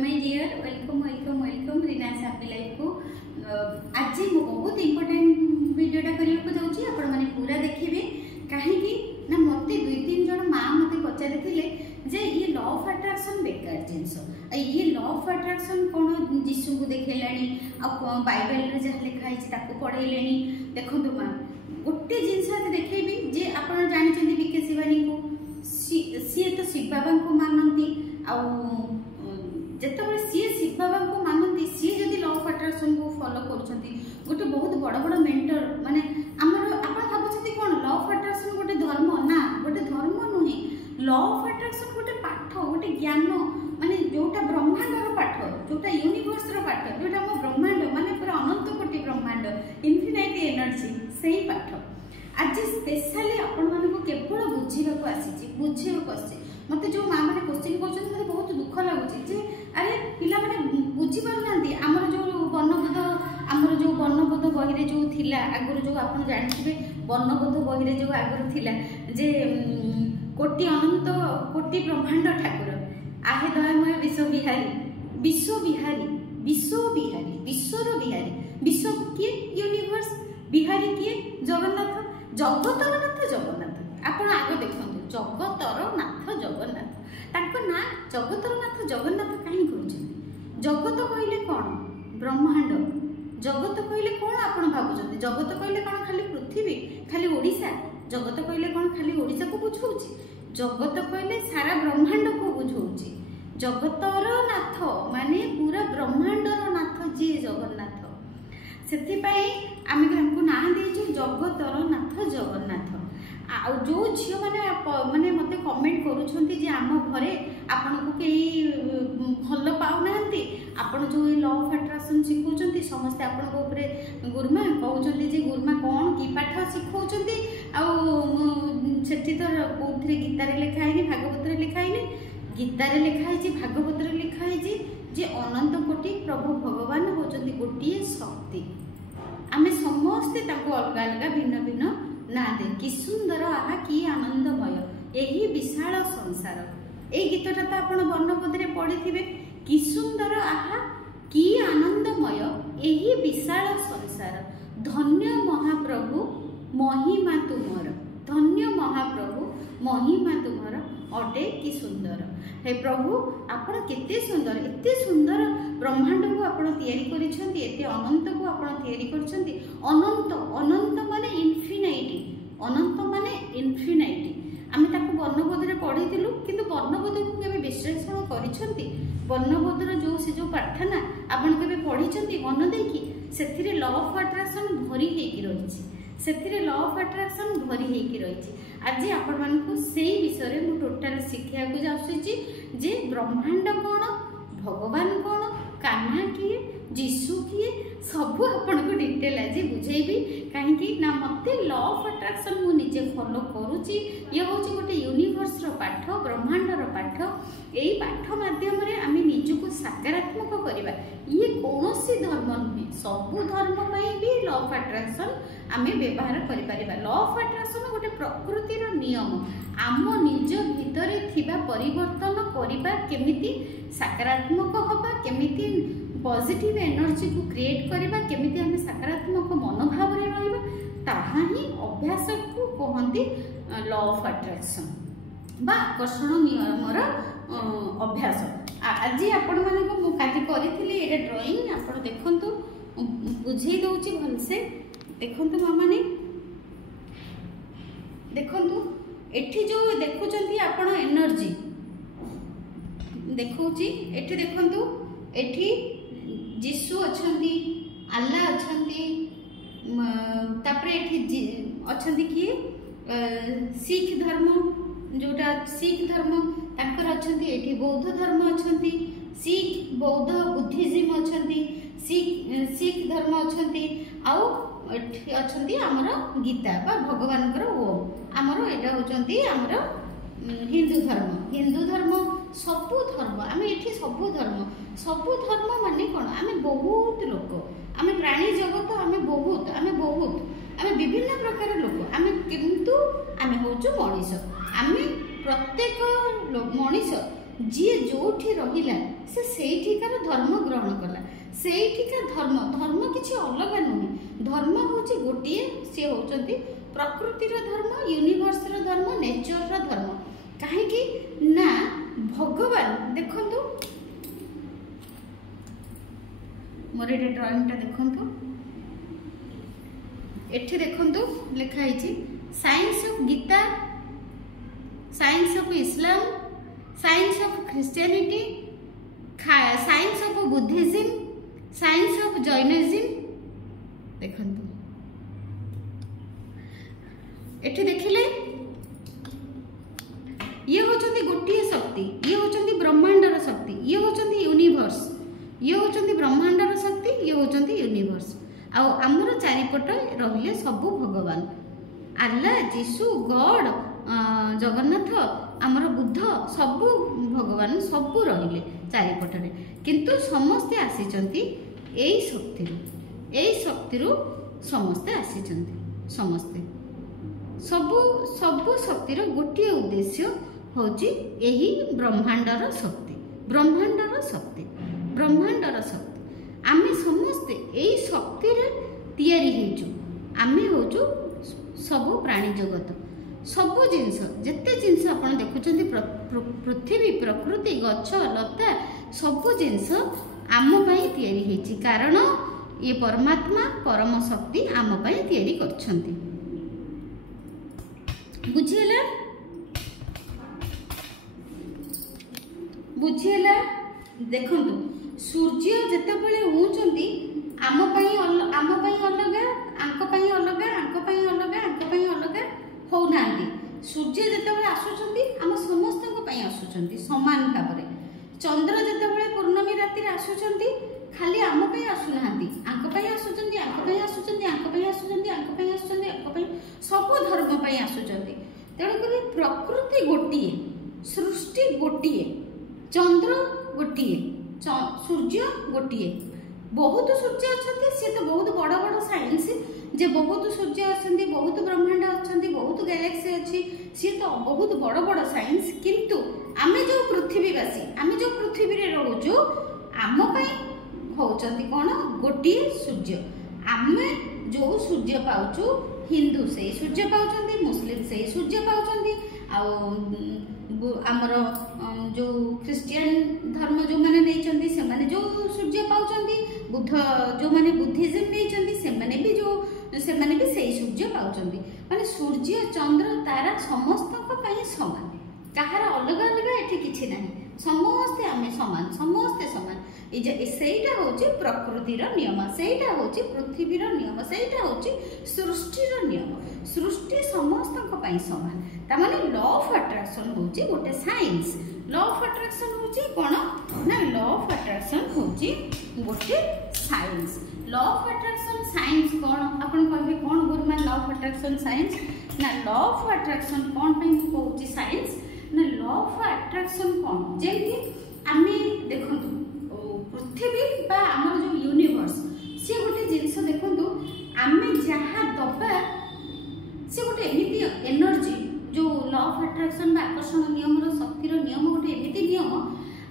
My dear welcome welcome welcome Reena's happy life को आज मु बहुत इंपोर्टेंट वीडियोटा करने जाऊँगी आपण मैंने पूरा देखिए कहीं ना मत दुई तीन जन माँ मत पचारि जे ये लॉ ऑफ अट्रैक्शन बेकार जिनस ये लॉ ऑफ अट्रैक्शन कौन जीशु को देखा बाइबल जहाँ लिखाई पढ़े देखो माँ गोटे जिन देखेबी जे आप जानते बीके शिवानी को सी तो शिव बाबा को मानती जिते सी शिव बाबा को मानती सी जदि लॉ ऑफ अट्रैक्शन को फॉलो करुँच गोटे बहुत बड़ बड़ मेंटर माने आमर आप भावुँ कौन लॉ ऑफ अट्रैक्शन गोटे धर्म ना गोटे धर्म नुहे लॉ ऑफ अट्रैक्शन गोटे पाठ गोटे ज्ञान माने जोटा ब्रह्मांडर पाठ जोटा यूनिवर्स पाठ जोटा आम ब्रह्मांड माने पूरा अनंत कोटि ब्रह्मांड इनफिनाइट एनर्जी से ही पाठ आज स्पेशली आपण मानक केवल बुझा मत जो माँ मैंने क्वेश्चन कर बहुत दुख लगुच अरे पिला मैंने बुझी पारे आमर जो वर्णबोध आमर जो वर्णबोध बही जो थिला आगुरी जो आप जानते वर्णबोध बही जो आगुरी थिला जे कोटि अनंत कोटि ब्रह्मांड ठाकुर आहे दयामय विश्व बिहारी विश्वर बिहारी विश्व किए यूनिवर्स बिहारी किए जगन्नाथ जगतर नाथ जगन्नाथ आप आगे देखो जगतर नाथ जगन्नाथ ताको ना जगतर नाथ जगन्नाथ कहीं कहते जगत कहले कौन ब्रह्मांड जगत कहले कौन आप भावुं जगत कहले कौन खाली पृथ्वी खाली ओडिशा जगत कहले कौन खाली ओडिशा को बुझाऊँ जगत कहले सारा ब्रह्मांड को बुझाऊँ जगतर नाथ माने पूरा ब्रह्मांडर नाथ जी जगन्नाथ से आम ना देचु जगतर नाथ जगन्नाथ आ जो झील मैंने मत कमेंट करुँच घरे आपन को कई भल पाऊना आपन जो लॉ ऑफ अट्रैक्शन शिखौं समस्ते आपण गुरुमा कहते गुरुमा कौन कि पाठ शिखौं आठी तो कौन गीतार लिखाई भागवत लिखाई गीतार लिखाई भागवत लिखाई जे अनंत कोटि प्रभु भगवान होचंदी गोटे शक्ति आम समस्ते अलग अलग भिन्न भिन्न ना दे कि सुंदर आहा कि आनंदमय यही विशाल संसार ए गीतटा तो आप वर्णबोधे पढ़ी कि सुंदर आहा कि आनंदमय यही विशाल संसार धन्य महाप्रभु महिमा तुमर धन्य महाप्रभु महिमा तुमर अटे कि सुंदर हे प्रभु आपण केते सुंदर एते सुंदर ब्रह्मांड को आपण तैयारी करिसेंती एते अनंत को आपण तैयारी करिसेंती अनंत अनंत माने इनफिनाइट आमे ताको वर्णबोधरे पढ़ीथिलु किंतु वर्णबोध को केबे विश्लेषण करिसेंती वर्णबोधर जो से जो प्रार्थना आपण केबे पढ़ीचंती मन देकी सेथिरे लॉ ऑफ अट्रैक्शन भरी हेकी रहिछि सेथिरे लॉ ऑफ अट्रैक्शन भरी हेकी रहिछि आज आपण मानकु सेही विषय मु टोटल शिक्षा को जाउछि जे ब्रह्मांड कौन भगवान कौन कान्हा किए जीशु किए सबू आपन को डिटेल आज बुझेबी कहीं ना मते लॉ ऑफ अट्रैक्शन मु निजे फॉलो करूची ये होची गोटे यूनिवर्स रो पाठ ब्रह्मांड रो पाठ एई पाठ माध्यम रे आमी निजको सकारात्मक करबा ये कोनोसी धर्म नुहे सबू धर्म पई भी लॉ ऑफ अट्रैक्शन आमे व्यवहार करि परिबा लॉ ऑफ अट्रैक्शन गोटे प्रकृतिर नियम आम निज भितर थिबा परिवर्तन करिबा केमिति सकारात्मक होबा केमिति पॉजिटिव एनर्जी को क्रिएट करबा केमिति आमे सकारात्मक मनोभाव रे रहबा ताहा ही अभ्यास को कहंती लॉ ऑफ अट्रैक्शन बा आकर्षण नियमर अभ्यास आज आपण माने को मु काटी करिथिली एटा ड्राइंग आपण देखंतु बुझेई दउची भलसे देखंतु माने देखंतु एठी जो देखुचंती आपण एनर्जी देखौची एठी देखंतु एठी जीशु अछंती अल्लाह अछंती तापरे एठी अछंती किए सिख धर्म जोटा सिख धर्म ताकर अछंती एठी बौद्ध धर्म अछंती सिख बौद्ध बुद्धिज्म अछंती सिख धर्म अछंती आउ एठी अछंती हमर गीता बा भगवान कर ओम हमर एटा होचंती हमर हिंदू धर्म सबु धर्म आम ये सबु धर्म माने कौन आम बहुत लोक आम प्राणी जगत आम बहुत विभिन्न प्रकार लोक आम किंतु आम हूँ मनीष आम प्रत्येक मनीष जी जो रहा से ସେଇଠିକାର ଧର୍ମ ଗ୍ରହଣ କଲା। ସେଇଠିକା ଧର୍ମ ଧର୍ମ କିଛି ଅଲଗା ନୁହେଁ। ଧର୍ମ ହେଉଛି ଗୋଟିଏ, ସେ ହେଉଛନ୍ତି ପ୍ରକୃତିର ଧର୍ମ, ୟୁନିଭର୍ସର ଧର୍ମ, ନେଚରର ଧର୍ମ। କାହିଁକି ନା ଭଗବାନ ଦେଖନ୍ତୁ, ମୋର ଏଠି ଡ୍ରଇଂଟା ଦେଖନ୍ତୁ, ଏଠି ଦେଖନ୍ତୁ ଲେଖା ହେଇଛି science of Gita, science of Islam, science of Christianity, science of Buddhism, science of Jainism. ଦେଖନ୍ତୁ ଏଠି ଦେଖିଲେ ये होचंदी गोटिए शक्ति, ये होचंदी ब्रह्मांडर शक्ति, ये होचंदी यूनिवर्स, ये होचंदी ब्रह्मांडर शक्ति, ये होचंदी यूनिवर्स। आ हमर चारिपट रहिले सबु भगवान, आल्ला, जीसु, गॉड, जगन्नाथ, आमर बुद्ध, सबु भगवान सबु रहिले चारिपटरे। किंतु समस्ते आसीचंती एई शक्ति समस्ते आसीचंती, समस्ते सबु सबु शक्तिर गोटिए उद्देश्य होची एही ब्रह्मांडर शक्ति, ब्रह्मांडर शक्ति, ब्रह्मांडर शक्ति। आमे समस्ते एही शक्ति रे तयारी हेचु। आमे होचु सबु प्राणी जगत, सबु जिंस, जेते जिंस आपण देखुचंती पृथ्वी, प्रकृति, गछ लता, सबु जिंस आम पई तयारी हेची। कारण ये परमात्मा परम शक्ति आम पई तयारी करछंती। बुझिएला, बुझिएला। देखंतु सूर्य जेतेबेले होउचंती आम पई अलगा, आंक पई अलगा, आंक पई अलगा, आंक पई अलगा हो नांती। सूर्य जेतेबेले आसुचंती आम समस्तक पई आसुचंती समान भाबरे। चंद्र जेतेबेले पूर्णमी राति रे आसुचंती खाली आम पई आसु नांती, आंक पई आसुचंती, आंक पई आसुचंती, आंक पई आसुचंती, आंक पई आसुचंती, आंक पई सब धर्म पई आसुचंती। तेणुकरी प्रकृति गोटिए, सृष्टि गोटिए, चंद्र गोटिए, सूर्य गोटिए। बहुत सूर्य अच्छे, सी तो बहुत बड़ बड़ साइंस जे बहुत सूर्य अच्छे, बहुत ब्रह्मांड अच्छे, बहुत गैलेक्सी अच्छी, सी तो बहुत बड़ बड़ साइंस। किंतु आमे जो पृथ्वीवासी, आमे जो पृथ्वी रे रहूचु, आम पई होउचंती कोन गोटिए सूर्य। आमे जो सूर्य पाउचु, हिंदू से सूर्य पाउचंती, मुस्लिम से सूर्य पाउचंती, आमर जो ख्रिस्टियन धर्म जो माने नैचंती से माने जो सूर्य पाउचंती, बुद्ध जो माने बुद्धिज्म नैचंती से माने भी जो से माने भी सही सूर्य पाउचंती। माने सूर्य, चंद्र, तारा समस्तक पई समान, काहार अलग अलग एठी किछि नाही, समस्ते आमे समान, समस्ते समान। सेटा होची प्रकृतिर नियम, सेटा होची पृथ्वीर नियम, सेटा होची सृष्टिर नियम। सृष्टि समस्तक पई समान। ता माने लॉ ऑफ अट्रैक्शन होची गोटे साइंस। लॉ ऑफ अट्रैक्शन होची कोन ना, लॉ ऑफ अट्रैक्शन होची गोटे science. Law of attraction science कोन आपण कहबे कोन गुरुमान लॉ ऑफ अट्रैक्शन साइंस ना, लॉ ऑफ अट्रैक्शन कोन पई होची साइंस ना, लॉ ऑफ अट्रैक्शन कोन जेंति आमे देखंतु पृथ्वी बा हमर जो यूनिवर्स से गोटे जिंस देखंतु, आमे जहा दबा से गोटे एमिति एनर्जी जो लॉ ऑफ अट्रैक्शन बा आकर्षण नियम रो शक्तिर नियम गोटे एमिति नियम,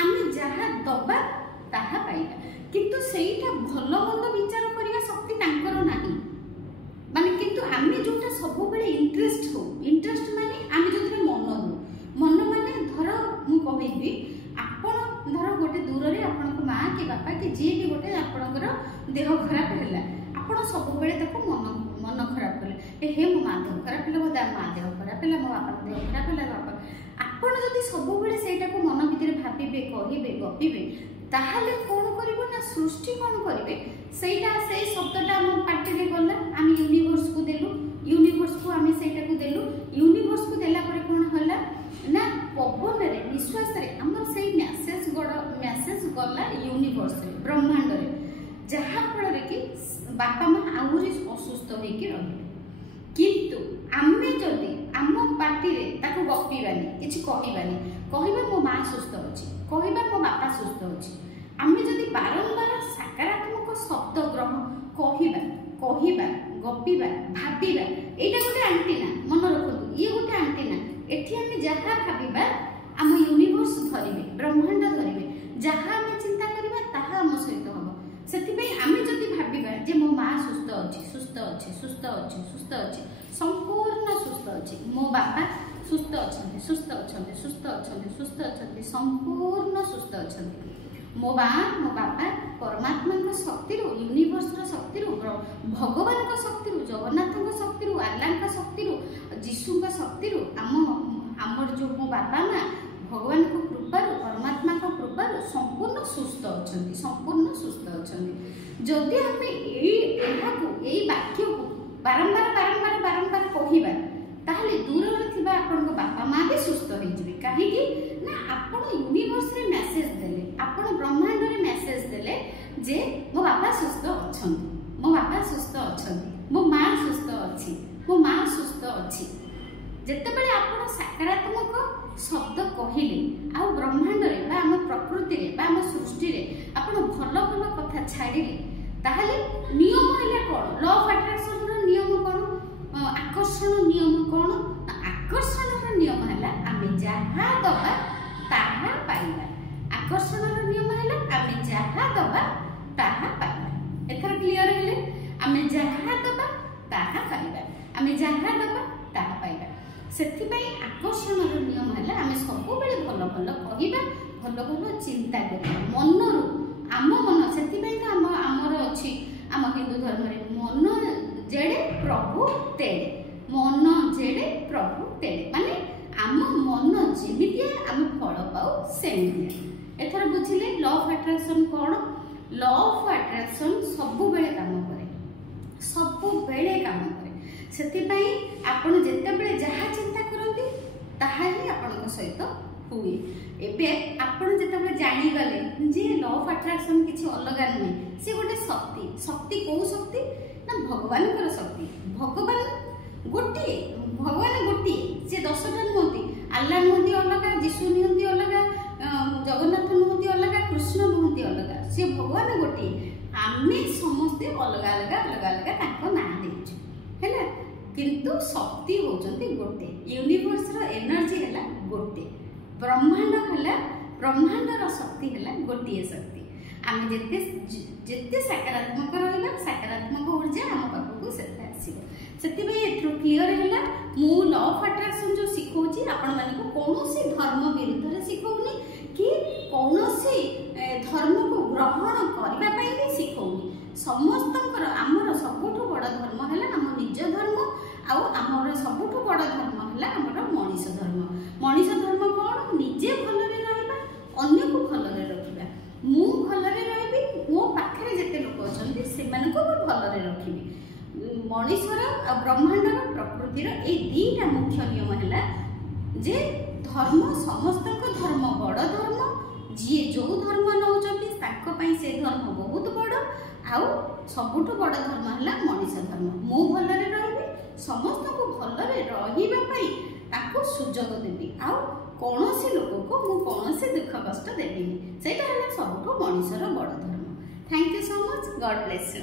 आमे जहा दबा ताहा पाइबा। किंतु सेईटा भलो मंद विचार करिया शक्ति तांकर नाही, माने किंतु आमे जोटा सब बेले इंटरेस्ट हो, इंटरेस्ट माने आमे जोथरे मन हो, मन माने धर मु कहिबी आपण धर गोटे दूर रे आपण को मां के बापा के जे भी गोटे आपणकर देह खराब हैला, आपण सब बेले ताको मन खराब करले, हे मो मां देह खराब हैला, मो मां देह खराब हैला, मो बापा देह खराब हैला। बापा आपण जदि सब बेले सेटा को मन भितर भाबिबे, कहिबे, गपिबे, ताहाले कोन करिवो ना, सृष्टि कोन करिवे, सेटा से शब्दटा हम पार्टी रे गला, हम यूनिवर्स को देलु, यूनिवर्स को हम सेटा को देलु, यूनिवर्स को देला परे कोन होला ना, पवन रे विश्वास रे हमर सेई मैसेज गला यूनिवर्स रे, ब्रह्मांड रे, जहा फल रे कि बापा मां आउरी असुस्थ होई कि रहिले। किंतु आमे जदि आम पार्टी रे ताको गपिबानी, किछि कहिबानी, कहिबा मो मां सुस्थ अछि, कहिबा मो बापा सुस्थ अछि, आमे जदि बारंबार सकारात्मक शब्द ग्रहण कहिबा, गपिबा, भाबिबा, एटा गोटे एंटीना, मन रखतु, ये गोटे एंटीना। एठी आमे जहा भाबिबा आम यूनिवर्स धरिबे, ब्रह्मांड धरिबे, जहा आमे चिंता अच्छी सुस्थ अच्छी सुस्थ अच्छी सुस्थ अच्छी संपूर्ण सुस्थ अच्छी मो बापा सुस्थ अच्छा सुस्थ अच्छा सुस्थ अच्छा सुस्थ अच्छा संपूर्ण सुस्थ अच्छा मो बापा परमात्मा शक्ति यूनिवर्स शक्ति भगवान शक्ति जगन्नाथ शक्ति आल्ला शक्ति जीशु शक्ति आमर जो मो बापा माँ भगवान को कृपार परमात्मा को कृपार संपूर्ण सुस्थ अच्छा संपूर्ण सुस्थ अच्छा जदि आम यही वाक्य को बारंबार बारंबार बारंबार कहवा ताहले दूर रे आपण बापा माँ भी सुस्थ हो कहीं ना आपण यूनिवर्स रे मेसेज देले आपण ब्रह्मांड रे मेसेज देले जे मो बापा सुस्थ अछंती मो बापा सुस्थ अछंती मो माँ सुस्थ अछि मो माँ सुस्थ अछि जेतेबेले आपण सकारात्मक शब्द कहिले आ ब्रह्मांड रे बा हम प्रकृति रे बा हम सृष्टि रे आपण भल भल कथा छाड़िले ताहले नियम हैला कोन लॉ ऑफ अट्रैक्शन रो नियम कोन आकर्षण नियम कौन आकर्षण नियम है आम जहाँ दबा ताहा पाइबा आकर्षण नियम है आम जहाँ दबा ताहा पाइबा एथर क्लियर है आम जहाँ दबा ताहा पाइबा आम जहाँ दबा ताहा पाइबा सेथिपाई आकर्षण नियम है आम सब बेले भल भल कहवा भल भल चिंता करवा मनरू आम मन से आमर अच्छी आम हिंदू धर्म मन जेड़े प्रभु तेड़े मन जेड़े प्रभु तेड़े माने आम मन जेमितिया आम फल पाऊ सेमितिया एथर बुझिले लॉ ऑफ अट्रैक्शन कौन लॉ ऑफ अट्रैक्शन सब बेले काम करे सब बेले काम करे सेतिपाई आपण जेते बेले जहा चिंता करंती ताहा ही आपन सहित हुए एबे आपण जेते बेले जानि गले जे लॉ ऑफ अट्रैक्शन किछि अलगा नै से गोटे शक्ति शक्ति को शक्ति ना भगवान शक्ति भगवान गोटे भगवान गोटे सी 10टा नुहति आल्ला नुहति अलग जीशु नुहति अलग जगन्नाथ नुहति अलग कृष्ण नुहति अलग सी भगवान गोटे आमे समस्ते अलग अलग अलग अलग ताको ना देछु हैला किंतु शक्ति होचंती गोटे यूनिवर्स रो एनर्जी हैला गोटे ब्रह्मांड हैला ब्रह्मांड रो शक्ति हैला गोटे शक्ति आम जिते जिते सकारात्मक रहा सकारात्मक ऊर्जा आम पाखक से क्लीयर है मु लॉ ऑफ अट्रैक्शन जो शिखौची आपण मानक कौन धर्म विरुद्ध शिखौनी कि कौन धर्म को ग्रहण करने भी शिखौनी समस्त आमर सबुठ बड़ धर्म है आम निज धर्म आमर सबुठ बड़ धर्म है आमर मनीष धर्म कौन निजे भलरे रहिबा अन्य को भलरे रखिबा मु भलरे रहिबी मो पाखरे जेते लोक अछंती सेमानको भी भलरे रखिबी मनीषर आ ब्रह्मांडर प्रकृतिर ए दीटा मुख्य नियम है जे धर्म समस्त धर्म बड़ धर्म जी जो धर्म नौचंती ताको पई से धर्म बहुत बड़ आउ सबुठ बड़ धर्म है मनीष धर्म मु भलरे रहिबी समस्त को भलरे रहिबा पई ताको सुजोग देबी आउ कौनसी लोक को मु कौनसी दुख कष्ट देबी सेटा है सबुठ मनीषर बड़ धर्म thank you so much God bless you.